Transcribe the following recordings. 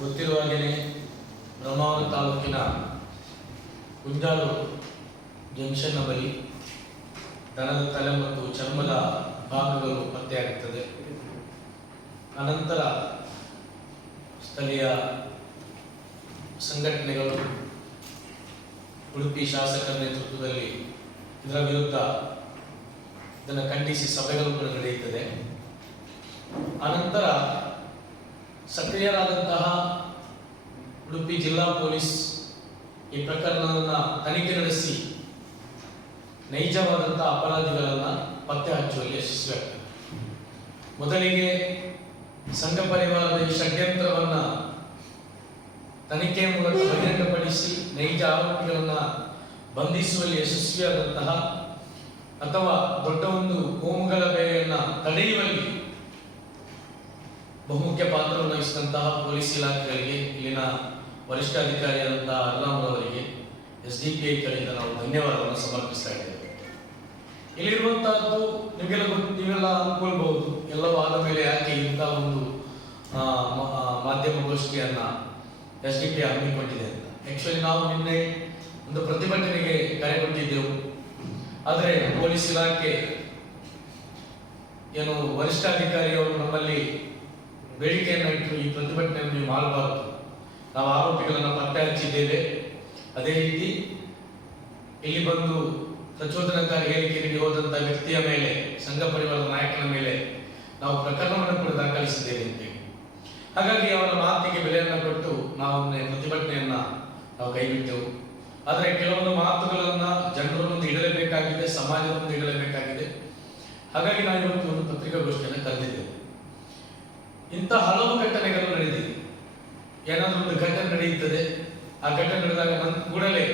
ಗೊತ್ತಿರುವ ಹಾಗೆಯೇ ಬ್ರಹ್ಮಾವರ ತಾಲೂಕಿನ ಕುಂಜಾಲು ಜಂಕ್ಷನ್ನ ಬಳಿ ದನದ ತಲೆ ಮತ್ತು ಚರ್ಮದ ಭಾಗಗಳು ಪತ್ತೆಯಾಗುತ್ತದೆ. ಅನಂತರ ಸ್ಥಳೀಯ ಸಂಘಟನೆಗಳು, ಉಡುಪಿ ಶಾಸಕರ ನೇತೃತ್ವದಲ್ಲಿ ಇದರ ವಿರುದ್ಧ ಇದನ್ನು ಖಂಡಿಸಿ ಸಭೆಗಳು ಕೂಡ ನಡೆಯುತ್ತದೆ. ಅನಂತರ ಸಕ್ರಿಯರಾದಂತಹ ಉಡುಪಿ ಜಿಲ್ಲಾ ಪೊಲೀಸ್ ಈ ಪ್ರಕರಣವನ್ನು ತನಿಖೆ ನಡೆಸಿ ನೈಜವಾದಂತಹ ಅಪರಾಧಿಗಳನ್ನು ಪತ್ತೆ ಹಚ್ಚುವಲ್ಲಿ ಯಶಸ್ವಿಯಾಗ್ತದೆ. ಮೊದಲಿಗೆ ಸಂಘ ಪರಿವಾರದ ಈ ಷಡ್ಯಂತ್ರವನ್ನು ತನಿಖೆ ಮೂಲಕ ಬಹಿರಂಗಪಡಿಸಿ ನೈಜ ಆರೋಪಿಗಳನ್ನು ಬಂಧಿಸುವಲ್ಲಿ ಯಶಸ್ವಿಯಾದಂತಹ ಅಥವಾ ದೊಡ್ಡ ಒಂದು ಕೋಮುಗಳ ಬೆಲೆಯನ್ನು ತಡೆಯುವಲ್ಲಿ ಬಹುಮುಖ್ಯ ಪಾತ್ರವನ್ನು ವಹಿಸಿದಂತಹ ಪೊಲೀಸ್ ಇಲಾಖೆಗಳಿಗೆ, ಇಲ್ಲಿನ ವರಿಷ್ಠಾಧಿಕಾರಿಯಾದಂತಹ ಅರ್ಲಾಮ್ ಅವರಿಗೆ ಎಸ್ ಡಿ ಪಿ ಐ ನಾವು ಧನ್ಯವಾದವನ್ನು ಸಮರ್ಪಿಸ್ತಾ ಇದ್ದೇವೆ. ಇಲ್ಲಿರುವಂತಹದ್ದು ನಿಮಗೆಲ್ಲ ಗೊತ್ತು ನೀವೆಲ್ಲ ಅಂದ್ಕೊಳ್ಬಹುದು ಎಲ್ಲವೂ ಆದ ಮೇಲೆ ಯಾಕೆ ಇಂಥ ಒಂದು ಮಾಧ್ಯಮ ಗೋಷ್ಠಿಯನ್ನ ಎಸ್ ಡಿ ಪಿ ಹಮ್ಮಿಕೊಂಡಿದೆ ಅಂತ. ಆಕ್ಚುಲಿ ನಾವು ನಿನ್ನೆ ಒಂದು ಪ್ರತಿಭಟನೆಗೆ ಕರೆ ಕೊಟ್ಟಿದ್ದೆವು ಆದರೆ ಪೊಲೀಸ್ ಇಲಾಖೆ ಏನು ವರಿಷ್ಠಾಧಿಕಾರಿಯವರು ನಮ್ಮಲ್ಲಿ ಬೇಡಿಕೆಯನ್ನು ಇಟ್ಟು ಈ ಪ್ರತಿಭಟನೆಯನ್ನು ನೀವು ಮಾಡಬಾರದು ನಾವು ಆರೋಪಿಗಳನ್ನು ಪತ್ತೆ ಹಚ್ಚಿದ್ದೇವೆ. ಅದೇ ರೀತಿ ಇಲ್ಲಿ ಬಂದು ಪ್ರಚೋದನಕಾರಿ ಹೇಳಿಕೆ ನೀಡಿ ಹೋದಂತ ವ್ಯಕ್ತಿಯ ಮೇಲೆ, ಸಂಘ ಪರಿವಾರದ ನಾಯಕನ ಮೇಲೆ ನಾವು ಪ್ರಕರಣವನ್ನು ಕೂಡ ದಾಖಲಿಸಿದ್ದೇವೆ ಅಂತೇಳಿ ಹಾಗಾಗಿ ಅವರ ಮಾತಿಗೆ ಬೆಲೆಯನ್ನು ಕೊಟ್ಟು ನಾವು ಪ್ರತಿಭಟನೆಯನ್ನ ನಾವು ಕೈಬಿಟ್ಟೆವು. ಆದರೆ ಕೆಲವೊಂದು ಮಾತುಗಳನ್ನ ಜನರ ಮುಂದೆ ಇಡಲೇಬೇಕಾಗಿದೆ ಸಮಾಜದ ಮುಂದೆ ಇಡಲೇಬೇಕಾಗಿದೆ. ಹಾಗಾಗಿ ನಾವು ಇವತ್ತು ಒಂದು ಪತ್ರಿಕಾಗೋಷ್ಠಿಯನ್ನು ಕರೆದಿದ್ದೇವೆ. ಇಂಥ ಹಲವು ಘಟನೆಗಳು ನಡೆದಿದೆ. ಏನಾದರೂ ಒಂದು ಘಟನೆ ನಡೆಯುತ್ತದೆ, ಆ ಘಟನೆ ನಡೆದಾಗ ಕೂಡಲೇ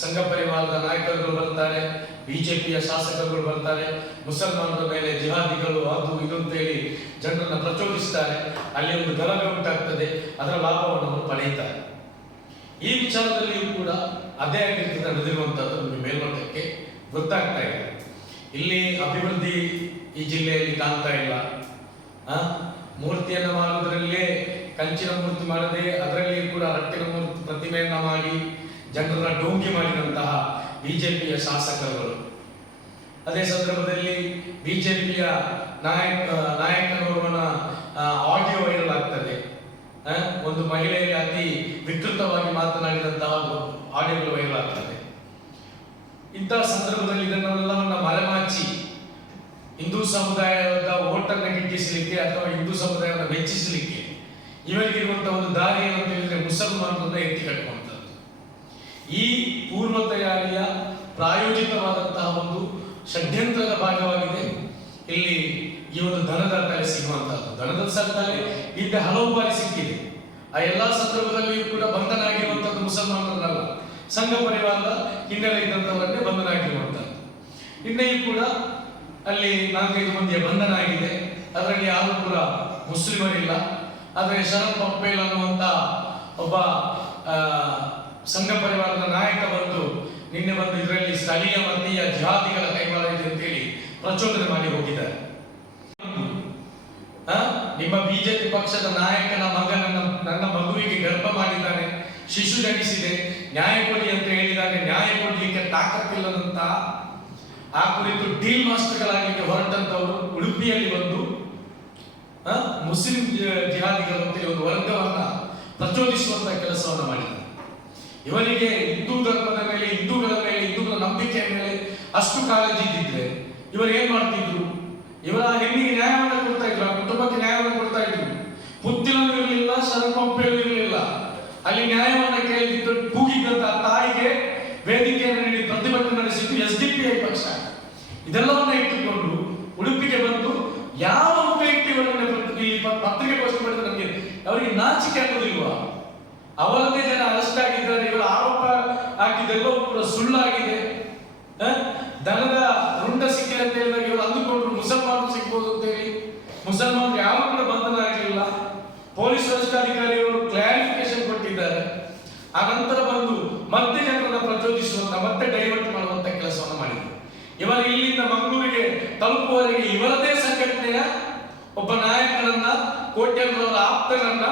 ಸಂಘ ಪರಿವಾರದ ನಾಯಕರುಗಳು ಬರ್ತಾರೆ, ಬಿಜೆಪಿಯ ಶಾಸಕರುಗಳು ಬರ್ತಾರೆ, ಮುಸಲ್ಮಾನರ ಮೇಲೆ ಜಿಹಾದಿಗಳು ಅದು ಇದು ಅಂತ ಹೇಳಿ ಜನರನ್ನು ಪ್ರಚೋದಿಸ್ತಾರೆ. ಅಲ್ಲಿ ಒಂದು ಗಲಭೆ ಉಂಟಾಗ್ತದೆ, ಅದರ ಲಾಭವನ್ನು ಪಡೆಯುತ್ತಾರೆ. ಈ ವಿಚಾರದಲ್ಲಿಯೂ ಕೂಡ ಅದೇ ಆಗಿರ್ತದೆ ನಡೆದಿರುವಂತಹದ್ದು ನಮಗೆ ಮೇಲ್ನೋಟಕ್ಕೆ ಗೊತ್ತಾಗ್ತಾ ಇದೆ. ಇಲ್ಲಿ ಅಭಿವೃದ್ಧಿ ಈ ಜಿಲ್ಲೆಯಲ್ಲಿ ಕಾಣ್ತಾ ಇಲ್ಲ. ಮೂರ್ತಿಯನ್ನ ಮಾಡುವುದರಲ್ಲೇ ಕಂಚಿನ ಮೂರ್ತಿ ಮಾಡದೆ ಅದರಲ್ಲಿ ಕೂಡ ರಟ್ಟಿನ ಮೂರ್ತಿ ಪ್ರತಿಮೆಯನ್ನ ಮಾಡಿ ಜನರನ್ನ ಡೋಂಕಿ ಮಾಡಿದಂತಹ ಬಿಜೆಪಿಯ ಶಾಸಕರುಗಳು. ಅದೇ ಸಂದರ್ಭದಲ್ಲಿ ಬಿಜೆಪಿಯ ನಾಯಕ ನಾಯಕನೋರ್ವನ ಆಡಿಯೋ ವೈರಲ್ ಆಗ್ತದೆ. ಒಂದು ಮಹಿಳೆಯಲ್ಲಿ ಅತಿ ವಿಕೃತವಾಗಿ ಮಾತನಾಡಿದಂತಹ ಆಡಿಯೋಗಳು ವೈರಲ್ ಆಗ್ತದೆ. ಇಂತಹ ಸಂದರ್ಭದಲ್ಲಿ ಇದನ್ನೆಲ್ಲವನ್ನ ಮರೆಮಾಚಿ ಹಿಂದೂ ಸಮುದಾಯದ ಓಟನ್ನು ಗಿಟ್ಟಿಸಲಿಕ್ಕೆ ಅಥವಾ ಹಿಂದೂ ಸಮುದಾಯವನ್ನು ಮೆಚ್ಚಿಸಲಿಕ್ಕೆ ಇವರಿಗಿರುವಂತಹ ಒಂದು ದಾರಿ ಅಂತ ಹೇಳಿದ್ರೆ ಮುಸಲ್ಮಾನರನ್ನ ಎತ್ತಿ ಕಟ್ಟುವಂಥದ್ದು ಈ ಪೂರ್ವ ತಯಾರಿಯ ಪ್ರಾಯೋಜಿತವಾದಂತಹ ಒಂದು ಷಡ್ಯಂತ್ರದ ಭಾಗವಾಗಿದೆ. ಇಲ್ಲಿ ಈ ಒಂದು ದನದ ತಲೆ ಸಿಗುವಂತಹದ್ದು. ದನದ ಸ- ತಲೆ ಹಿಂದೆ ಹಲವು ಬಾರಿ ಸಿಕ್ಕಿದೆ. ಆ ಎಲ್ಲಾ ಸಂದರ್ಭದಲ್ಲಿಯೂ ಕೂಡ ಬಂಧನ ಆಗಿರುವಂತದ್ದು ಮುಸಲ್ಮಾನರಲ್ಲ ಸಂಘ ಪರಿವಾರದ ಹಿನ್ನೆಲೆ ಇದ್ದಂಥವರನ್ನೇ ಬಂಧನ ಆಗಿರುವಂತಹದ್ದು ಕೂಡ ಅಲ್ಲಿ ನಾಲ್ಕೈದು ಮಂದಿಯ ಬಂಧನ ಆಗಿದೆ ಅದರಲ್ಲಿ ಯಾರು ಕೂಡ ಮುಸ್ಲಿಮರಿಲ್ಲ ಆದರೆ ಶರತ್ ಪಂಪೇಲ್ ಅನ್ನುವಂತ ಒಬ್ಬ ಸಂಘ ಪರಿವಾರದ ನಾಯಕ ಬಂದು ನಿನ್ನೆ ಬಂದು ಇದರಲ್ಲಿ ಸ್ಥಳೀಯ ಮತೀಯ ಜಾತಿಗಳ ಕೈವಾರ ಇದೆ ಅಂತೇಳಿ ಪ್ರಚೋದನೆ ಮಾಡಿ ಹೋಗಿದ್ದಾರೆ? ನಿಮ್ಮ ಬಿಜೆಪಿ ಪಕ್ಷದ ನಾಯಕನ ಮಗ ನನ್ನ ನನ್ನ ಮಗುವಿಗೆ ಗರ್ಭ ಮಾಡಿದ್ದಾನೆ, ಶಿಶು ಜನಿಸಿದೆ, ನ್ಯಾಯ ಕೊಡಿ ಅಂತ ಹೇಳಿದಾಗ ನ್ಯಾಯ ಕೊಡ್ಲಿಕ್ಕೆ ತಾಕತ್ತಿಲ್ಲದಂತ ಆ ಕುರಿತು ಡೀಲ್ ಮಾಸ್ಟರ್ಗಳಾಗಲಿಕ್ಕೆ ಹೊರಟಂತವರು ಉಡುಪಿಯಲ್ಲಿ ಬಂದು ಮುಸ್ಲಿಂ ಜಿಹಾದಿಗಳು ಅಂತೇಳಿ ಒಂದು ವರ್ಗವನ್ನ ಪ್ರಚೋದಿಸುವಂತ ಕೆಲಸವನ್ನು ಮಾಡಿದ್ದಾರೆ ಇವರಿಗೆ ಹಿಂದೂ ಧರ್ಮದ ಮೇಲೆ, ಹಿಂದೂಗಳ ಮೇಲೆ, ಹಿಂದೂಗಳ ನಂಬಿಕೆಯ ಮೇಲೆ ಅಷ್ಟು ಕಾಳಜಿ ಇದ್ದಿದ್ರೆ ಇವರು ಏನ್ ಮಾಡ್ತಿದ್ರು? ಇವರ ಹೆಣ್ಣಿಗೆ ನ್ಯಾಯವನ್ನು ಕೊಡ್ತಾ ಇದ್ರು ಕುಟುಂಬಕ್ಕೆ ನ್ಯಾಯವನ್ನು ಕೊಡ್ತಾ ಇದ್ರು. ಪುತ್ತಿಲನು ಇರಲಿಲ್ಲ ಶರಪಂಪೇಲು ಇರಲಿಲ್ಲ. ಅಲ್ಲಿ ನ್ಯಾಯವನ್ನ ಕೇಳಿದ್ದು ಕೂಗಿದ್ದಂತ ತಾಯಿಗೆ ವೇದಿಕೆಯನ್ನು ನೀಡಿ ಪ್ರತಿಭಟನೆ ನಡೆಸಿದ್ದು ಎಸ್ ಡಿ ಪಿ ಐ ಪಕ್ಷ ಇದೆಲ್ಲವನ್ನ ಇಟ್ಟುಕೊಂಡು ಉಡುಪಿಗೆ ಬಂದು ಯಾವ ಉಪಯುಕ್ತಿಗಳನ್ನು ಈ ಪತ್ರಿಕೆಗೋಷ್ಠಿ ಮಾಡಿದ್ರೆ ನಮಗೆ? ಅವರಿಗೆ ನಾಚಿಕೆ ಆಗೋದಿಲ್ವಾ? ಅವರನ್ನೇ ಜನ ಅರೆಸ್ಟ್ ಆಗಿದ್ದಾರೆ, ಇವರ ಆರೋಪ ಹಾಕಿದೆಲ್ಲವೂ ಕೂಡ ಸುಳ್ಳಾಗಿದೆ? ದನದ ರುಂಡ ಸಿಕ್ಕಿದೆ ಅಂತ ಇವರು ಅಂದುಕೊಂಡ್ರು ಮುಸಲ್ಮಾನರು ಸಿಗ್ಬೋದು ಅಂತ ಹೇಳಿ ಮುಸಲ್ಮಾನರು ಯಾವ ಕೂಡ ಬಂಧನ ಆಗಲಿಲ್ಲ ಪೊಲೀಸ್ ವರಿಷ್ಠಾಧಿಕಾರಿಯವರು ಕ್ಲಾರಿಫಿಕೇಶನ್ ಕೊಟ್ಟಿದ್ದಾರೆ ಆ ನಂತರ ಬಂದು ಮತ್ತೆ ಜನರನ್ನ ಪ್ರಚೋದಿಸುವಂತ ಮತ್ತೆ ಡೈವರ್ಟ್ ಮಾಡುವಂತ ಕೆಲಸವನ್ನು ಮಾಡಿದ್ರು ಇವರು ಇಲ್ಲಿಂದ ಮಂಗಳೂರಿಗೆ ತಲುಪುವವರೆಗೆ ಇವರದೇ ಸಂಘಟನೆಯ ಒಬ್ಬ ನಾಯಕನನ್ನ, ಕೋಟ್ಯಂತರ ಆಪ್ತನನ್ನ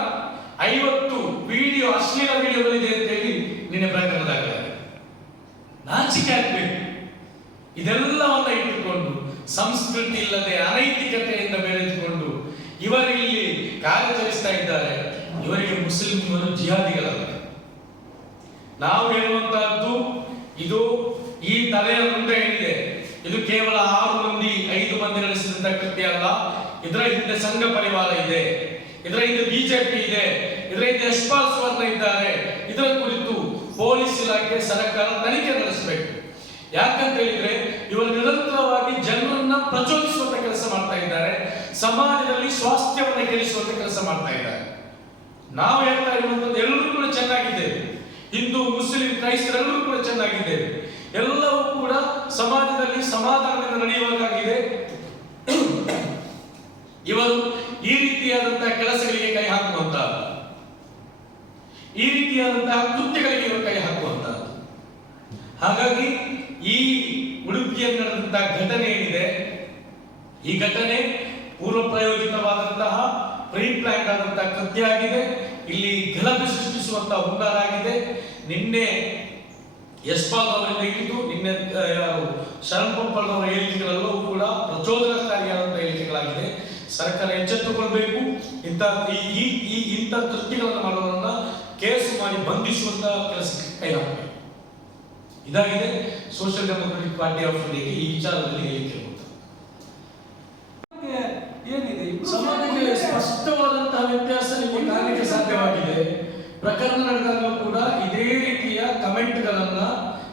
ಐವತ್ತು ವಿಡಿಯೋ, ಅಶ್ಲೀಲ ವಿಡಿಯೋಗಳಿದೆ ಅಂತ ಹೇಳಿ ನಿನ್ನೆ ಪ್ರಕರಣ ದಾಖಲಾಗಿದೆ ನಾಚಿಕೆ ಆಗ್ಬೇಕು. ಇದೆಲ್ಲವನ್ನ ಇಟ್ಟುಕೊಂಡು, ಸಂಸ್ಕೃತಿ ಇಲ್ಲದೆ ಅನೈತಿಕತೆಯಿಂದ ಬೆಳೆದುಕೊಂಡು, ಇವರಿಲ್ಲಿ ಕಾರ್ಯಚರಿಸ್ತಾ ಇದ್ದಾರೆ. ಇವರಿಗೆ ಮುಸ್ಲಿಮರು ಜಿಹಾದಿಗಳಲ್ಲ ನಾವು ಹೇಳುವಂತಹದ್ದು, ಇದು ಈ ತಲೆಯ ಮುಂದೆ ಹೇಳಿದೆ ಇದು ಕೇವಲ ಆರು ಮಂದಿ, ಐದು ಮಂದಿ ನಡೆಸಿದಂತ ಕೃತ್ಯ ಅಲ್ಲ. ಇದರ ಹಿಂದೆ ಸಂಘ ಪರಿವಾರ ಇದೆ, ಇದರ ಹಿಂದೆ ಬಿಜೆಪಿ ಇದೆ, ಇದರ ಹಿಂದೆ ಯಶ್ಪಾಲ್ ಸ್ವರ್ಣ ಇದ್ದಾರೆ. ಇದರ ಕುರಿತು ಪೊಲೀಸ್ ಇಲಾಖೆ ಸರ್ಕಾರ ತನಿಖೆ ನಡೆಸಬೇಕು. ಯಾಕಂತ ಹೇಳಿದ್ರೆ, ಇವರು ನಿರಂತರವಾಗಿ ಜನರನ್ನ ಪ್ರಚೋದಿಸುವಂತ ಕೆಲಸ ಮಾಡ್ತಾ ಇದ್ದಾರೆ, ಸಮಾಜದಲ್ಲಿ ಸ್ವಾಸ್ಥ್ಯವನ್ನು ಕೆಡಿಸುವಂತ ಕೆಲಸ ಮಾಡ್ತಾ ಇದ್ದಾರೆ. ನಾವು ಹೇಳ್ತಾ ಇರುವಂತದ್ದು ಎಲ್ಲರೂ ಕೂಡ ಚೆನ್ನಾಗಿದ್ದೇವೆ ಹಿಂದೂ, ಮುಸ್ಲಿಂ ಕ್ರೈಸ್ತರೆಲ್ಲರೂ ಕೂಡ ಚೆನ್ನಾಗಿದ್ದೇವೆ ಎಲ್ಲವೂ ಕೂಡ ಸಮಾಜದಲ್ಲಿ ಸಮಾಧಾನದಿಂದ ನಡೆಯುವಾಗಿದೆ ಇವರು ಈ ರೀತಿಯಾದಂತಹ ಕೆಲಸಗಳಿಗೆ ಕೈ ಹಾಕುವಂತಹದ್ದು ಈ ರೀತಿಯಾದಂತಹ ಕೃತ್ಯಗಳಿಗೆ ಇವರು ಕೈ ಹಾಕುವಂತಹದ್ದು ಹಾಗಾಗಿ ಈ ಉಡುಪಿಯಲ್ಲಿ ನಡೆದಂತಹ ಘಟನೆ ಏನಿದೆ, ಈ ಘಟನೆ ಪೂರ್ವ ಪ್ರಯೋಜಿತವಾದಂತಹ ಪ್ರೀ ಪ್ಲಾನ್ ಆದಂತಹ ಕೃತ್ಯ ಆಗಿದೆ. ಇಲ್ಲಿ ಗಲಭೆ ಸೃಷ್ಟಿಸುವಂತಹ ಹುನ್ನಾರಾಗಿದೆ ನಿನ್ನೆ ಯಶ್ಪಾಲ್ ಅವರಿಂದ ಹಿಡಿದು ನಿನ್ನೆ ಶರಣ್ ಪಂಪಲ್ ಹೇಳಿಕೆಗಳಾಗಿದೆ ಸರ್ಕಾರ ಎಚ್ಚೆತ್ತುಕೊಳ್ಬೇಕು ಇಂಥ ಈ ಈ- ಇಂಥ ಕೃತ್ಯಗಳನ್ನು ಮಾಡುವವರನ್ನ ಕೇಸು ಮಾಡಿ ಬಂಧಿಸುವಂತ ಕೆಲಸ ಕೈ ಹಾಕಬೇಕು ಇದಾಗಿದೆ ಸೋಷಿಯಲ್ ಡೆಮೊಕ್ರೆಟಿಕ್ ಪಾರ್ಟಿ ಆಫ್ ಇಂಡಿಯಾಗೆ ಈ ವಿಚಾರದಲ್ಲಿ ಹೇಳಿಕೆ. ಏನಿದೆ? ಸಮಾಜಕ್ಕೆ ಸ್ಪಷ್ಟವಾದಂತಹ ವ್ಯತ್ಯಾಸ ನಿಮಗೆ ಕಾಣಲಿಕ್ಕೆ ಸಾಧ್ಯವಾಗಿದೆ. ಪ್ರಕರಣ ನಡೆದಾಗಲೂ ಕೂಡ ಇದೇ ರೀತಿಯ ಕಮೆಂಟ್ಗಳನ್ನ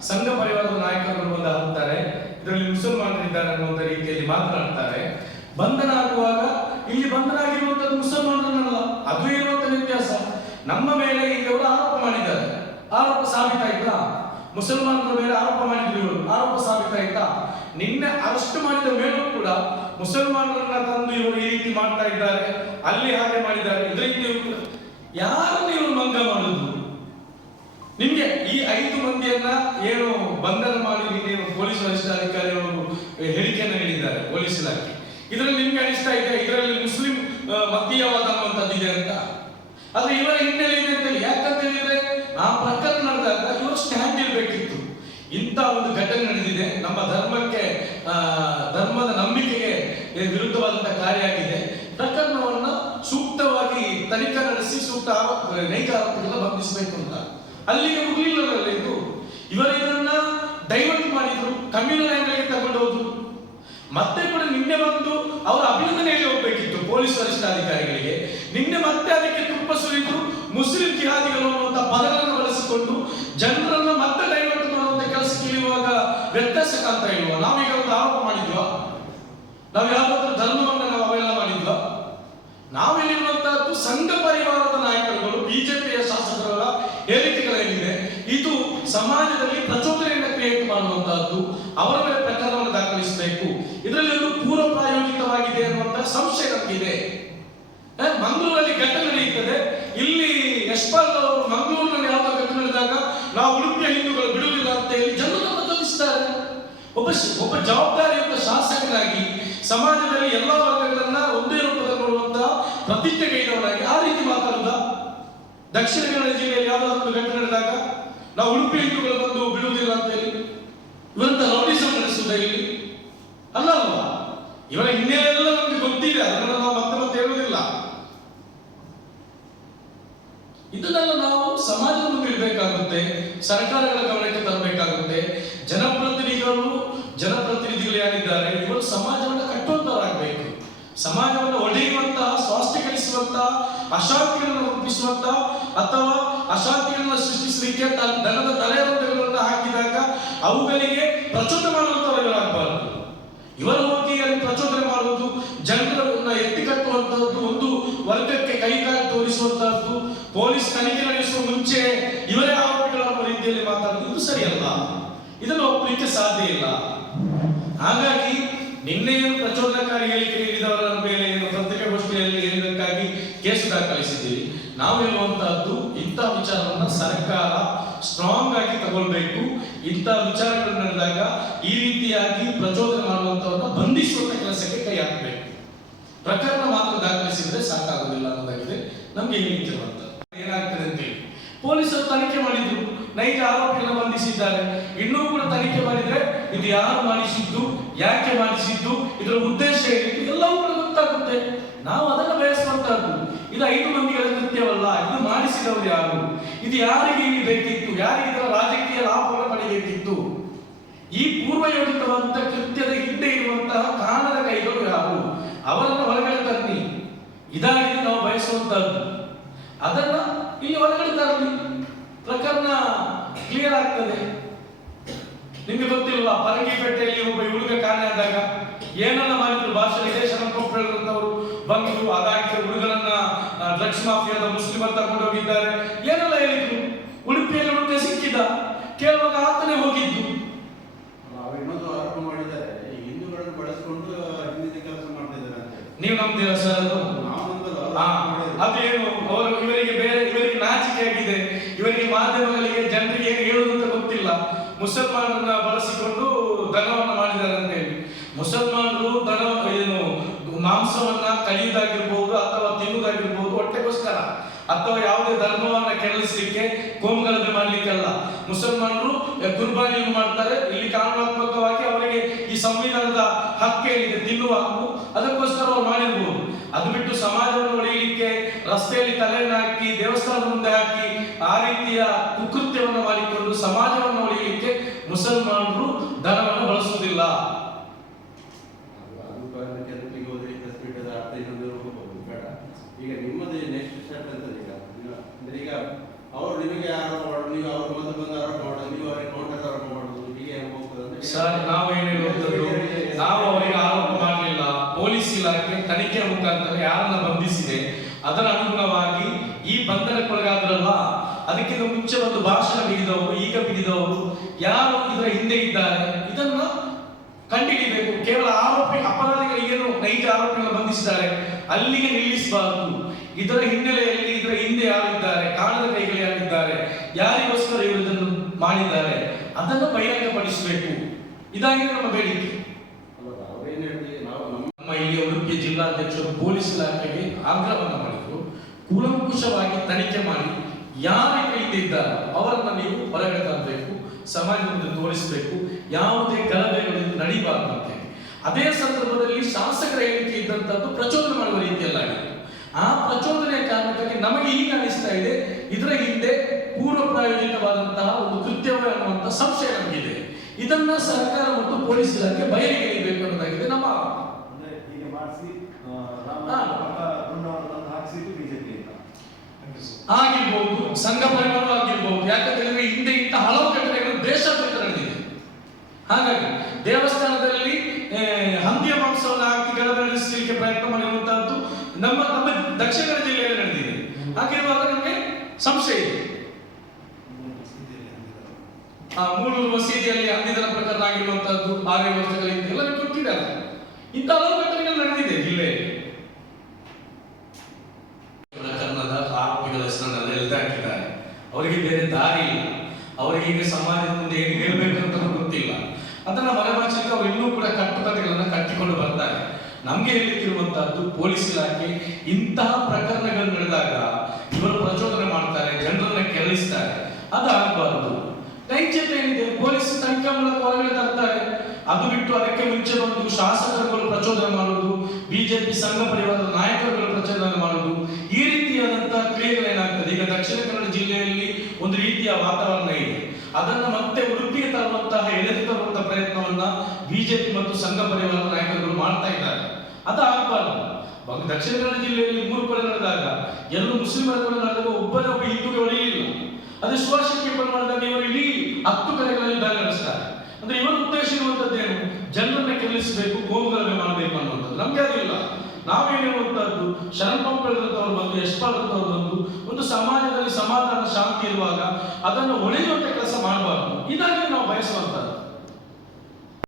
ಸಂಘ ಪರಿವಾರದ ನಾಯಕರು ಬಂದು ಹಾಕ್ತಾರೆ ಇದರಲ್ಲಿ ಮುಸಲ್ಮಾನರಿದ್ದಾರೆ ಅನ್ನುವಂಥ ರೀತಿಯಲ್ಲಿ ಮಾತನಾಡ್ತಾರೆ. ಬಂಧನ ಆಗುವಾಗ ಇಲ್ಲಿ ಬಂಧನ ಆಗಿರುವಂತದ್ದು ಮುಸಲ್ಮಾನರನ್ನಲ್ಲ, ಅದು ಇರುವಂತ ವ್ಯತ್ಯಾಸ. ನಮ್ಮ ಮೇಲೆ ಈಗ ಅವರು ಆರೋಪ ಮಾಡಿದ್ದಾರೆ. ಆರೋಪ ಸಾಬೀತಾಯ್ತಾ ಮುಸಲ್ಮಾನರ ಮೇಲೆ ಆರೋಪ ಮಾಡಿದ್ರು ಇವರು. ಆರೋಪ ಸಾಬೀತಾಯ್ತಾ ನಿನ್ನೆ ಅರೆಸ್ಟ್ ಮಾಡಿದ ಮೇಲೂ ಕೂಡ ಮುಸಲ್ಮಾನರನ್ನ ತಂದು ಇವರು ಈ ರೀತಿ ಮಾಡ್ತಾ ಇದ್ದಾರೆ. ಅಲ್ಲಿ ಹಾಗೆ ಮಾಡಿದ್ದಾರೆ. ಇದರಿಂದ ಇವರು ಯಾರನ್ನು ಇವರು ಮಂಗ ಮಾಡುದು? ನಿಮ್ಗೆ ಈ ಐದು ಮಂದಿಯನ್ನ ಏನು ಬಂಧನ ಮಾಡಿ ಪೊಲೀಸ್ ವರಿಷ್ಠಾಧಿಕಾರಿ ಅವರು ಹೇಳಿಕೆಯನ್ನು ನೀಡಿದ್ದಾರೆ, ಪೊಲೀಸ್ ಇಲಾಖೆ. ಇದರಲ್ಲಿ ನಿಮ್ಗೆ ಅನಿಸ್ತಾ ಇದೆ? ಇದರಲ್ಲಿ ಮುಸ್ಲಿಂ ಮತೀಯವಾದ ಇದೆ ಅಂತ. ಆದ್ರೆ ಇವರ ಹಿನ್ನೆಲೆ ಇದೆ ಅಂತ ಯಾಕಂತ ಹೇಳಿದ್ರೆ ಆ ಪ್ರಕರಣ ನಡೆದಾಗ ಇವರು ಸ್ಟ್ಯಾಂಡ್ ಇರಬೇಕಿತ್ತು. ಇಂಥ ಒಂದು ಘಟನೆ ನಡೆದಿದೆ. ನಮ್ಮ ಧರ್ಮಕ್ಕೆ ಧರ್ಮದ ನಂಬಿಕೆಗೆ ವಿರುದ್ಧವಾದಂತಹ ಕಾರ್ಯ ಆಗಿದೆ. ಪ್ರಕರಣವನ್ನು ಸೂಕ್ತವಾಗಿ ತನಿಖೆ ನಡೆಸಿ, ಸೂಕ್ತ ನೈಕ ಆರೋಪಿಗಳನ್ನ ಬಂಧಿಸಬೇಕು ಅಂತ. ಅಲ್ಲಿಗೆ ಮುಗಿಲಿಲ್ಲ ಇದು. ಇವರು ಇದನ್ನ ಡೈವರ್ಟ್ ಮಾಡಿದ್ರು. ಕಮ್ಯುನಲ್ ಆಂಗಲ್ಗೆ ತಗೊಂಡು ಹೋದ್ರು. ಮತ್ತೆ ಕೂಡ ನಿನ್ನೆ ಬಂದು ಅವರ ಹೇಳಿ ಹೋಗ್ಬೇಕಿತ್ತು ಪೊಲೀಸ್ ವರಿಷ್ಠಾಧಿಕಾರಿಗಳಿಗೆ. ನಿನ್ನೆ ಮತ್ತೆ ಅದಕ್ಕೆ ತುಪ್ಪ ಸುರಿದು ಮುಸ್ಲಿಂ ಜಿಹಾದಿಗಳು ಅನ್ನುವಂಥ ಪದಗಳನ್ನು ಬಳಸಿಕೊಂಡು ಜನರನ್ನು ಮತ್ತೆ ಡೈವರ್ಟ್ ಮಾಡುವಂತ ಕೆಲಸ ಇಳಿಯುವಾಗ ವ್ಯತ್ಯಾಸ ಕಾಣ್ತಾ ಇಲ್ವಾ? ನಾವೀಗ ಒಂದು ಆರೋಪ ಮಾಡಿದ್ವಾ? ನಾವು ಯಾವ್ದಾದ್ರು ಧರ್ಮವನ್ನು ನಾವು ಅವೆಲ್ಲ ಮಾಡಿದ್ವಾ? ನಾವಿಲ್ಲಿರುವಂತಹದ್ದು ಸಂಘ ಪರಿವಾರದ ನಾಯಕರುಗಳು, ಬಿಜೆಪಿಯ ಶಾಸಕರ ಹೇಳಿಕೆಗಳೇನಿದೆ ಇದು ಸಮಾಜದಲ್ಲಿ ಪ್ರಚೋದನೆಯನ್ನು ಕ್ರಿಯೇಟ್ ಮಾಡುವಂತಹದ್ದು. ಅವರ ಮೇಲೆ ದಾಖಲಿಸಬೇಕು ಇದರಲ್ಲಿ ಒಂದು ಪೂರ್ವ ಪ್ರಾಯೋಜಿತವಾಗಿದೆ ಅನ್ನುವಂತಹ ಸಂಶಯ ನಮಗಿದೆ ಆ, ಮಂಗಳೂರಲ್ಲಿ ಘಟನೆ ನಡೆಯುತ್ತದೆ. ಇಲ್ಲಿ ಯಶ್ಪಾಲ್ ಅವರು ಮಂಗಳೂರಿನಲ್ಲಿ ಯಾವ ಘಟನೆ ನಡೆದಾಗ, ನಾವು ಉಡುಪಿಯ ಹಿಂದೂಗಳು ಬಿಡುವುದಿಲ್ಲ ಅಂತ ಹೇಳಿ ಜನರನ್ನು ಪ್ರಚೋದಿಸ್ತಾರೆ ಒಬ್ಬ ಒಬ್ಬ ಜವಾಬ್ದಾರಿಯುತ ಶಾಸಕನಾಗಿ ಸಮಾಜದಲ್ಲಿ ಎಲ್ಲ ವರ್ಗಗಳನ್ನ ಒಂದೇ ರೂಪದಲ್ಲಿ ನೋಡುವಂತಹ ಪ್ರತಿಜ್ಞೆಗೈದವರಾಗಿ ಆ ರೀತಿ ಮಾತಾಡುದ ದಕ್ಷಿಣ ಕನ್ನಡ ಜಿಲ್ಲೆಯಲ್ಲಿ ಯಾವುದಾದ್ರು ಘಟನೆ ನಡೆದಾಗ, ನಾವು ಉಡುಪಿ ಹಿಂದೂಗಳು ಬಂದು ಬಿಡುವುದಿಲ್ಲ ಅಂತ ಹೇಳಿ, ಇವರಂತ ರೌಡಿಸಂ ನಡೆಸುವುದ ಇಲ್ಲಿ? ಅಲ್ಲ ಅಲ್ವಾ? ಇವರ ಹಿನ್ನೆಲೆ ಎಲ್ಲ ನಮ್ಗೆ ಗೊತ್ತಿದೆ ಅದನ್ನು ನಾವು ಮತ್ತೆ ಮತ್ತೆ ಹೇಳುವುದಿಲ್ಲ ಇದನ್ನೆಲ್ಲ ನಾವು ಸಮಾಜವನ್ನು ಮುಂದೆ ಇಡಬೇಕಾಗುತ್ತೆ, ಸರ್ಕಾರಗಳ ಗಮನಕ್ಕೆ ತರಬೇಕಾಗುತ್ತೆ. ಜನಪ್ರತಿನಿಧಿಗಳು ಜನಪ್ರತಿನಿಧಿಗಳು ಯಾರಿದ್ದಾರೆ, ಇವರು ಸಮಾಜವನ್ನು ಕಟ್ಟುವಂತವರಾಗಬೇಕು. ಸಮಾಜವನ್ನು ಒಡೆಯುವಂತಹ ಸ್ವಾಸ್ಥ್ಯ ಕಲಿಸುವಂತ ಅಶಾಂತಿಗಳನ್ನು ರೂಪಿಸುವಂತಹ ಅಥವಾ ಅಶಾಂತಿಗಳನ್ನು ಸೃಷ್ಟಿಸಲಿಕ್ಕೆ ತ- ದನದ ತಲೆಯೊಂದಗಳನ್ನು ಹಾಕಿದಾಗ ಅವುಗಳಿಗೆ ಪ್ರಚೋದನೆ ಮಾಡುವಂತವರಾಗಬಾರದು ಇವರ ಹೋಗಿ ಅಲ್ಲಿ ಪ್ರಚೋದನೆ ಮಾಡುವುದು ಜನರನ್ನ ಎತ್ತಿ ಕಟ್ಟುವಂತಹದ್ದು, ಒಂದು ವರ್ಗಕ್ಕೆ ಕೈಕಾಲು ತೋರಿಸುವಂತಹದ್ದು ಪೊಲೀಸ್ ತನಿಖೆ ನಡೆಸುವ ಮುಂಚೆ ಇವರೇ ಆರೋಪಿಗಳ ರೀತಿಯಲ್ಲಿ ಮಾತಾಡುವುದು ಸರಿಯಲ್ಲ. ಇದನ್ನು ಒಪ್ಪಲಿಕ್ಕೆ ಸಾಧ್ಯ ಇಲ್ಲ. ಹಾಗಾಗಿ ನಿನ್ನೆ ಏನು ಪ್ರಚೋದನಕಾರಿ ಹೇಳಿಕೆ ನೀಡಿದವರ ಮೇಲೆ ಪತ್ರಿಕಾಗೋಷ್ಠಿಯಲ್ಲಿ ಹೇಳಿದಕ್ಕಾಗಿ ಕೇಸು ದಾಖಲಿಸಿದ್ದೀವಿ. ನಾವು ಹೇಳುವಂತಹದ್ದು ಇಂಥ ವಿಚಾರವನ್ನ ಸರ್ಕಾರ ಸ್ಟ್ರಾಂಗ್ ಆಗಿ ತಗೊಳ್ಬೇಕು. ಇಂಥ ವಿಚಾರಗಳು ನಡೆದಾಗ ಈ ರೀತಿಯಾಗಿ ಪ್ರಚೋದನೆ ಮಾಡುವಂತವನ್ನ ಬಂಧಿಸುವಂತ ಕೆಲಸಕ್ಕೆ ಕೈ ಹಾಕಬೇಕು. ಪ್ರಕರಣ ಮಾತ್ರ ದಾಖಲಿಸಿದ್ರೆ ಸಾಕಾಗುವುದಿಲ್ಲ ಅನ್ನೋದಾಗಿದೆ. ನಮಗೆ ಹೇಳಿಕ್ಕಿರುವಂತದ್ದು ಏನಾಗ್ತದೆ ಅಂತೇಳಿ ಪೊಲೀಸರು ತನಿಖೆ ಮಾಡಿದ್ರು. ನೈಜ ಆರೋಪಿಯನ್ನು ಬಂಧಿಸಿದ್ದಾರೆ. ಇನ್ನೂ ಕೂಡ ತನಿಖೆ ಮಾಡಿದ್ರೆ ಇದು ಯಾರು ಮಾಡಿಸಿದ್ದು, ಯಾಕೆ ಮಾಡಿಸಿದ್ದು, ಇದರ ಉದ್ದೇಶ ಏನಿತ್ತು ಎಲ್ಲವೂ ಕೂಡ ಗೊತ್ತಾಗುತ್ತೆ. ನಾವು ಅದನ್ನು ಬಯಸುವಂತಹದ್ದು ಇದು ಐದು ಮಂದಿಗಳ ಕೃತ್ಯವಲ್ಲ ಇದು ಮಾಡಿಸಿದವರು ಯಾರು? ಇದು ಯಾರಿಗೆ ಇಲ್ಲಿ ಬೇಕಿತ್ತು? ಯಾರಿಗೆ ಇದರ ರಾಜಕೀಯ ಲಾಭವನ್ನು ಪಡೆಯಬೇಕಿತ್ತು? ಈ ಪೂರ್ವಯೋಜಿತವಾದಂತಹ ಕೃತ್ಯದ ಹಿಂದೆ ಇರುವಂತಹ ಕಾರಣದ ಕೈಗಳು ಯಾರು? ಅವರನ್ನು ಹೊರಗಡೆ ತನ್ನಿ. ಇದಾಗಿ ನಾವು ಬಯಸುವಂತಹದ್ದು. ಅದನ್ನ ಇಲ್ಲಿ ಒಳಗಡೆ ತರಲಿ. ಪ್ರಕರಣ ಕ್ಲಿಯರ್ ಆಗ್ತದೆ. ನಿಮ್ಗೆ ಗೊತ್ತಿಲ್ವಾ? ಪರಂಗಿಪೇಟೆಯಲ್ಲಿ ಒಬ್ಬ ಹುಡುಗ ಕಾಣೆಯಾದಾಗ ಏನೆಲ್ಲ ಮಾಡಿದ್ರು? ಭಾಷೆ ಇದೇ ಶರಣಪ್ಪವರು ಬಂದು ಅದಾಗಿ ಹುಡುಗರನ್ನ ಡ್ರಗ್ಸ್ ಮಾಫಿಯಾದ ಮುಸ್ಲಿಮರ್ ತಗೊಂಡು ಹೋಗಿದ್ದಾರೆ. ಏನೆಲ್ಲ ಹೇಳಿದ್ರು? ಉಡುಪಿಯಲ್ಲಿ ಹುಡುಗ ಸಿಕ್ಕಿದ. ಕೇಳುವಾಗ ಆತನೇ ಹೋಗಿದ್ದು. ಇನ್ನೊಂದು ಆರೋಪ ಮಾಡಿದ್ದಾರೆ. ಹಿಂದೂಗಳನ್ನು ಬಳಸಿಕೊಂಡು ಹಿಂದಿನ ಕೆಲಸ ಮಾಡ್ತಿದ್ದಾರೆ ಅಂತ. ನೀವು ನಂಬ್ತೀರಾ ಸರ್ ಅದು? ಅದೇನು ಅವರು ಇವರಿಗೆ ಬೇರೆ ಇವರಿಗೆ ನಾಚಿಕೆ ಆಗಿದೆ ಇವರಿಗೆ ಮಾಧ್ಯಮಗಳಿಗೆ ಜನರಿಗೆ ಏನು ಹೇಳುವುದು ಅಂತ ಗೊತ್ತಿಲ್ಲ. ಮುಸಲ್ಮಾನರನ್ನ ಬಳಸಿಕೊಂಡು ದನವನ್ನ ಮಾಡಿದ್ದಾರೆ ಅಂತ ಹೇಳಿ ಮುಸಲ್ಮಾನರು ದನ ಏನು ಮಾಂಸವನ್ನ ಕಲಿಯುವುದಾಗಿರ್ಬಹುದು ಅಥವಾ ತಿನ್ನುವುದಾಗಿರ್ಬಹುದು ಹೊಟ್ಟೆಗೋಸ್ಕರ ಅಥವಾ ಯಾವುದೇ ಧರ್ಮವನ್ನ ಕೆರಳಿಸಲಿಕ್ಕೆ ಕೋಮುಗಲಭೆ ಮಾಡ್ಲಿಕ್ಕಲ್ಲ ಮುಸಲ್ಮಾನರು ಕುರ್ಬಾನಿಯನ್ನು ಮಾಡ್ತಾರೆ ಇಲ್ಲಿ ಕಾನೂನಾತ್ಮಕವಾಗಿ ಅವರಿಗೆ ಈ ಸಂವಿಧಾನದ ಹಕ್ಕು ಏನಿದೆ ತಿನ್ನುವ ಹಕ್ಕು ಅದಕ್ಕೋಸ್ಕರ ಅವ್ರು ಮಾಡಿರ್ಬೋದು ಅದು ಬಿಟ್ಟು ಸಮಾಜವನ್ನು ಒಡೆಯಲಿಕ್ಕೆ ರಸ್ತೆಯಲ್ಲಿ ತಲೆಯನ್ನು ಹಾಕಿ ದೇವಸ್ಥಾನದ ಮುಂದೆ ಹಾಕಿ ಆ ರೀತಿಯ ಕುಕೃತ್ಯವನ್ನು ಮಾಡಿಕೊಂಡು ಸಮಾಜವನ್ನು ಉಳಿಯಲಿಕ್ಕೆ ಮುಸಲ್ಮಾನರು ಧನವನ್ನು ಬಳಸುವುದಿಲ್ಲ. ಈಗ ನಿಮ್ಮದೇ ನೆಕ್ಸ್ಟ್ ಸ್ಟೆಪ್ ಅಂತ ಈಗ? ಅಂದ್ರೆ ಈಗ ಅವರು ನಿಮಗೆ ಆರೋಪ ಮಾಡೋದು ನೀವು ಅವ್ರ ಮೊದಲು ಬಂದು ಆರೋಪ ಮಾಡೋದು ನೀವು ಅವರಿಗೆ ಕೌಂಟರ್ ಆರೋಪ ಮಾಡೋದು ಹೀಗೆ ಹೋಗ್ತದೆ ಸರ್ ನಾವು ಏನು ಹೇಳುವಂಥದ್ದು ನಾವು ಅವರಿಗೆ ಆರೋಪ ಮಾಡಲಿಲ್ಲ ಪೊಲೀಸ್ ಇಲಾಖೆ ತನಿಖೆ ಮುಖಾಂತರ ಯಾರನ್ನ ಬಂಧಿಸಿದೆ ಅದರ ಅನುಗುಣವಾಗಿ ಅದಕ್ಕಿಂತ ಮುಂಚೆ ಒಂದು ಭಾಷಣ ಬಿಗಿದವರು ಈಗ ಬಿಗಿದವರು ಯಾರು ಇದರ ಹಿಂದೆ ಇದ್ದಾರೆ. ಇದನ್ನು ಕಂಡುಹಿಡಿಯಬೇಕು ಕೇವಲ ಆರೋಪಿ ಅಪರಾಧಿಗಳು ಏನು ನೈಜ ಆರೋಪಿಗಳನ್ನು ಬಂಧಿಸಿದ್ದಾರೆ? ಅಲ್ಲಿಗೆ ನಿಲ್ಲಿಸಬಾರದು. ಇದರ ಹಿನ್ನೆಲೆಯಲ್ಲಿ ಇದರ ಹಿಂದೆ ಯಾರಿದ್ದಾರೆ? ಕಾಣದ ಕೈಗಳು ಯಾರಿದ್ದಾರೆ? ಯಾರಿಗೋಸ್ಕರ ಇವರು ಇದನ್ನು ಮಾಡಿದ್ದಾರೆ? ಅದನ್ನು ಬಹಿರಂಗಪಡಿಸಬೇಕು. ಇದಾಗಿದೆ ನಮ್ಮ ಬೇಡಿಕೆ. ನಮ್ಮ ಇಲ್ಲಿ ಉಡುಪಿಯ ಜಿಲ್ಲಾಧ್ಯಕ್ಷರು ಪೊಲೀಸ್ ಇಲಾಖೆಗೆ ಆಗ್ರಹವನ್ನು ಮಾಡಿದ್ರು. ಕೂಲಂಕುಷವಾಗಿ ತನಿಖೆ ಮಾಡಿ ಯಾರು ಕೈದಿದ್ದಾರೆ ಅವರನ್ನು ನೀವು ಹೊರಗೆ ತರಬೇಕು ಸಮಾಜ ಮುಂದೆ ತೋರಿಸಬೇಕು ಯಾವುದೇ ಗಲಭೆಗಳು ನಡೀಬಾರದು ಅಂತ ಹೇಳಿ. ಅದೇ ಸಂದರ್ಭದಲ್ಲಿ ಶಾಸಕರ ಹೇಳಿಕೆ ಇದ್ದಂಥದ್ದು ಪ್ರಚೋದನೆ ಮಾಡುವ ರೀತಿಯಲ್ಲಾಗಿದೆ ಆ ಪ್ರಚೋದನೆಯ ಕಾರಣಕ್ಕಾಗಿ ನಮಗೆ ಈಗ ಅನಿಸ್ತಾ ಇದೆ ಇದರ ಹಿಂದೆ ಪೂರ್ವ ಪ್ರಾಯೋಜಿತವಾದಂತಹ ಒಂದು ಕೃತ್ಯವೇ ಅನ್ನುವಂಥ ಸಂಶಯ ನಮಗಿದೆ. ಇದನ್ನ ಸರ್ಕಾರ ಮತ್ತು ಪೊಲೀಸ್ ಇಲಾಖೆ ಬಯಲಿಗೆ ಇರಬೇಕು ಅನ್ನೋದಾಗಿದೆ ನಮ್ಮ ಆರೋಪ. ಅಂದ್ರೆ ಹೀಗೆ ಮಾಡಿಸಿ ರಾಮ ಹಾ. ಪಕ್ಕ ಬೃಂದಾವನವನ್ನು ಹಾಕಿಸಿದ್ದು ಬಿಜೆಪಿ ಅಂತ ಆಗಿರ್ಬಹುದು ಸಂಘ ಪರಿವಾರ ಆಗಿರ್ಬಹುದು ಯಾಕಂತಂದ್ರೆ ಹಿಂದೆ ಇಂಥ ಹಲವು ಘಟನೆಗಳು ದೇಶಾದ್ಯಂತ ನಡೆದಿದೆ. ಹಾಗಾಗಿ ದೇವಸ್ಥಾನದಲ್ಲಿ ಹಂದಿಯ ಮಾಂಸವನ್ನು ಹಾಕಿ ಗಲಭೆ ನಡೆಸಲಿಕ್ಕೆ ಪ್ರಯತ್ನ ಮಾಡಿರುವಂತಹದ್ದು ನಮ್ಮ ನಮ್ಮ ದಕ್ಷಿಣ ಕನ್ನಡ ಜಿಲ್ಲೆಯಲ್ಲಿ ನಡೆದಿದೆ. ಹಾಗಿರುವಾಗ ನಮಗೆ ಸಂಶಯ ಇದೆ. ಆ ಮೂರು ಮಸೀದಿಯಲ್ಲಿ ಹಂದಿದರ ಪ್ರಕರಣ ಆಗಿರುವಂತಹದ್ದು ಆರೇ ವರ್ಷಗಳಿಂದ ಎಲ್ಲರಿಗೂ ಎಲ್ಲ ಗೊತ್ತಿದೆ ಇಂಥ ಘಟನೆಗಳು ನಡೆದಿದೆ ಜಿಲ್ಲೆಯಲ್ಲಿ ಪ್ರಕರಣದ ಆರೋಪಿಗಳ ಹೆಸರನ್ನೆಲ್ಲ ಎಳೆದಾಕಿದ್ದಾರೆ ಅವರಿಗೆ ಬೇರೆ ದಾರಿ ಇಲ್ಲ. ಅವರಿಗೆ ಈಗ ಸಮಾಜದ ಮುಂದೆ ಏನು ಗೊತ್ತಿಲ್ಲ. ಅದನ್ನ ಮರೆಮಾಚಲಿಕ್ಕೆ ಅವರು ಇನ್ನೂ ಕೂಡ ಕಟ್ಟುಕತೆಗಳನ್ನ ಕಟ್ಟಿಕೊಂಡು ಬರ್ತಾರೆ. ನಮ್ಗೆ ಹೇಳಿಕ್ಕಿರುವಂತಹದ್ದು ಪೊಲೀಸ್ ಇಲಾಖೆ ಇಂತಹ ಪ್ರಕರಣಗಳು ನಡೆದಾಗ ಇವರು ಪ್ರಚೋದನೆ ಮಾಡ್ತಾರೆ, ಜನರನ್ನ ಕೆರಳಿಸ್ತಾರೆ. ಅದಾಗಬಾರದು. ನೈಜತೆ ಏನಿದೆ? ಪೊಲೀಸ್ ತನಿಖೆ ಮೂಲಕ ಹೊರಗಡೆ ತರ್ತಾರೆ. ಅದು ಬಿಟ್ಟು ಅದಕ್ಕೆ ಮುಂಚೆ ಒಂದು ಶಾಸಕರುಗಳು ಪ್ರಚೋದನೆ ಮಾಡುವುದು, ಬಿಜೆಪಿ ಸಂಘ ಪರಿವಾರದ ನಾಯಕರುಗಳು ಪ್ರಚೋದನೆ ಮಾಡುವುದು, ಈ ರೀತಿಯಾದಂತಹ ಕ್ರಿಯೆಗಳೇನಾಗ್ತದೆ ಈಗ ದಕ್ಷಿಣ ಕನ್ನಡ ಜಿಲ್ಲೆಯಲ್ಲಿ ಒಂದು ರೀತಿಯ ವಾತಾವರಣ ಇದೆ. ಅದನ್ನ ಮತ್ತೆ ಉಡುಪಿಗೆ ತರುವಂತಹ ಎಳೆದು ತರುವಂತಹ ಪ್ರಯತ್ನವನ್ನ ಬಿಜೆಪಿ ಮತ್ತು ಸಂಘ ಪರಿವಾರ ನಾಯಕರುಗಳು ಮಾಡ್ತಾ ಇದ್ದಾರೆ. ಅದು ಆಗಬಾರದು ದಕ್ಷಿಣ ಕನ್ನಡ ಜಿಲ್ಲೆಯಲ್ಲಿ ಮೂರು ಕೊಲೆ ನಡೆದಾಗ, ಎಲ್ಲ ಮುಸ್ಲಿಮರ ಕೊಲೆ ನಡೆದಾಗ ಒಬ್ಬರೇ ಒಬ್ಬ ಹಿಂದೂಗೆ ಒಳಿಯಿಲ್ಲ. ಅದೇ ಕೊಲೆ ಮಾಡಿದಾಗ ಇವರು ಇಡೀ ಹತ್ತು ಕಡೆಗಳಲ್ಲಿ ದಾಳಿ ನಡೆಸ್ತಾರೆ. ಅಂದ್ರೆ ಇವರ ಉದ್ದೇಶ ಇರುವಂತದ್ದೇನು ಜನರನ್ನ ಕೆರಳಿಸಬೇಕು ಕೋಮುಗಳನ್ನು ಮಾಡಬೇಕು ಅನ್ನುವಂಥದ್ದು. ನಮ್ಗೆ ಅದಿಲ್ಲ. ನಾವೇನು ಹೇಳುವಂತದ್ದು ಶರಣ ಪಂಪಳದಂತವ್ರು ಬಂದು ಯಶ್ಪಾಲ್ ಅಂತವ್ರು ಬಂದು ಒಂದು ಸಮಾಜದಲ್ಲಿ ಸಮಾಧಾನ, ಶಾಂತಿ ಇರುವಾಗ ಅದನ್ನು ಒಡೆಯುವಂತ ಕೆಲಸ ಮಾಡಬಾರ್ದು. ಇದಾಗಿ ನಾವು ಬಯಸುವಂತದ್ದು